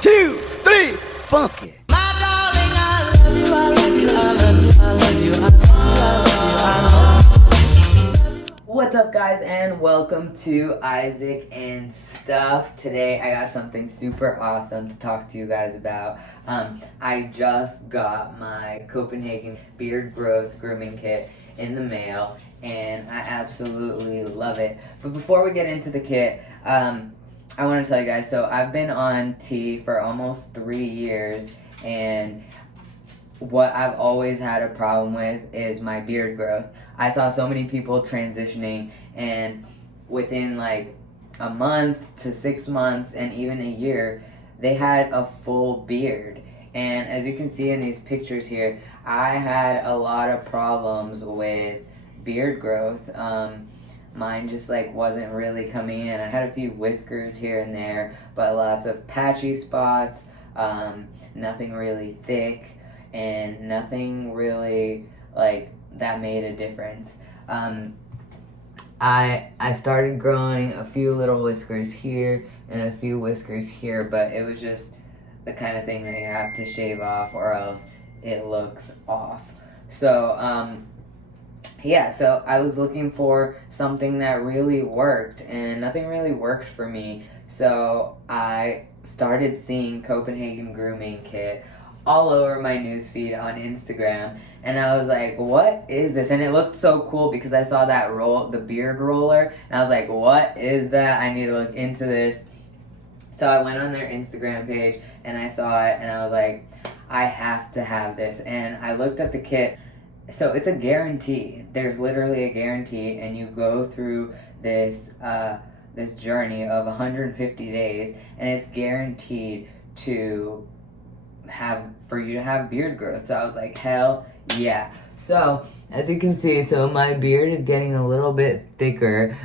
2, 3, funky. What's up, guys, and welcome to Isaac and Stuff. Today I got something super awesome to talk to you guys about. I just got my Copenhagen beard growth grooming kit in the mail, and I absolutely love it. But before we get into the kit, I want to tell you guys, so I've been on T for almost 3 years, and what I've always had a problem with is my beard growth. I saw so many people transitioning, and within like a month to 6 months and even a year, they had a full beard. And as you can see in these pictures here, I had a lot of problems with beard growth. Mine just like wasn't really coming in. I had a few whiskers here and there, but lots of patchy spots, nothing really thick, and nothing really like that made a difference. I started growing a few little whiskers here and a few whiskers here, but it was just the kind of thing that you have to shave off or else it looks off. So yeah, so I was looking for something that really worked, and nothing really worked for me. So I started seeing Copenhagen Grooming kit all over my newsfeed on Instagram, and I was like, what is this? And it looked so cool because I saw that the beard roller, and I was like, what is that? I need to look into this. So I went on their Instagram page and I saw it, and I was like, I have to have this. And I looked at the kit. So it's a guarantee. There's literally a guarantee, and you go through this this journey of 150 days, and it's guaranteed for you to have beard growth. So I was like, hell yeah. So as you can see, so my beard is getting a little bit thicker,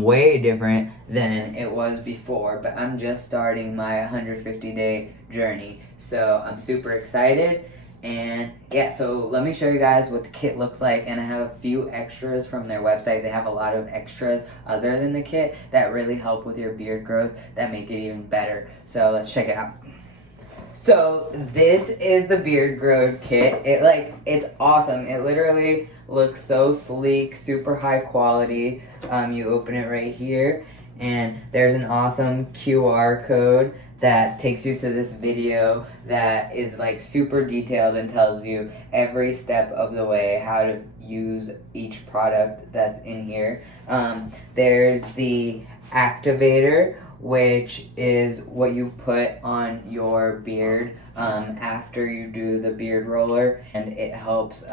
way different than it was before, but I'm just starting my 150-day journey. So I'm super excited. And yeah, so let me show you guys what the kit looks like, and I have a few extras from their website. They have a lot of extras other than the kit that really help with your beard growth, that make it even better. So let's check it out. So this is the beard growth kit. It's awesome. It literally looks so sleek, super high quality. You open it right here, and there's an awesome QR code that takes you to this video that is like super detailed and tells you every step of the way how to use each product that's in here. There's the activator, which is what you put on your beard after you do the beard roller, and it helps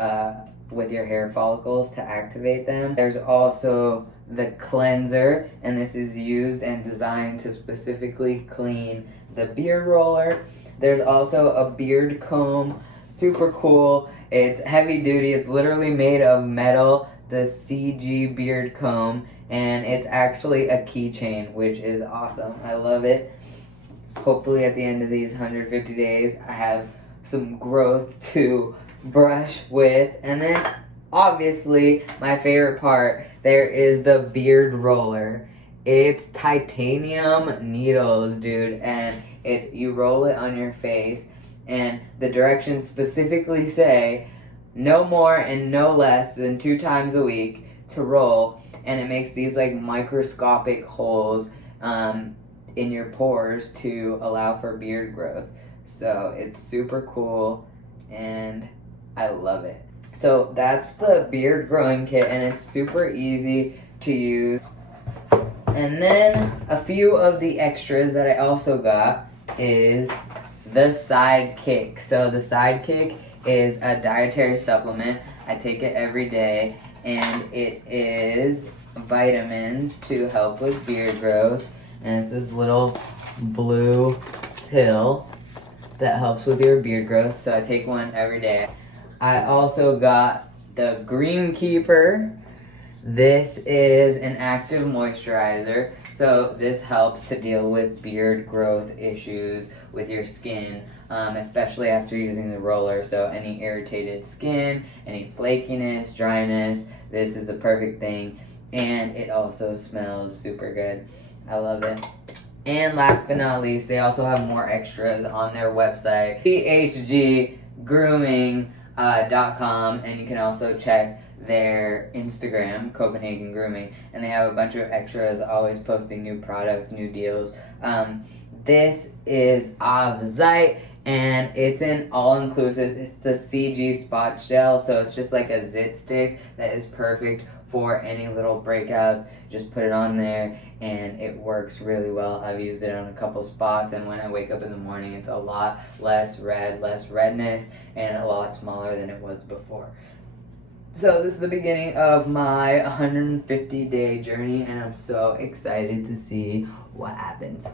with your hair follicles to activate them. There's also the cleanser, and this is used and designed to specifically clean the beard roller. There's also a beard comb, super cool. It's heavy duty, it's literally made of metal, the CG beard comb, and it's actually a keychain, which is awesome. I love it. Hopefully at the end of these 150 days, I have some growth to brush with. And then, obviously, my favorite part, there is the beard roller. It's titanium needles, dude, and you roll it on your face, and the directions specifically say no more and no less than 2 times a week to roll, and it makes these like microscopic holes in your pores to allow for beard growth. So it's super cool, and I love it. So that's the beard growing kit, and it's super easy to use. And then a few of the extras that I also got is the Sidekick. So the Sidekick is a dietary supplement. I take it every day, and it is vitamins to help with beard growth. And it's this little blue pill that helps with your beard growth. So I take one every day. I also got the Green Keeper. This is an active moisturizer, so this helps to deal with beard growth issues with your skin, especially after using the roller. So any irritated skin, any flakiness, dryness, this is the perfect thing. And it also smells super good. I love it. And last but not least, they also have more extras on their website, phggrooming.com, and you can also check their Instagram, Copenhagen Grooming, and they have a bunch of extras, always posting new products, new deals. This is of Zeit, and it's an all-inclusive. It's the CG spot gel, so it's just like a zit stick that is perfect for any little breakouts. Just put it on there and it works really well. I've used it on a couple spots, and when I wake up in the morning, it's a lot less red, less redness, and a lot smaller than it was before. So this is the beginning of my 150-day journey, and I'm so excited to see what happens.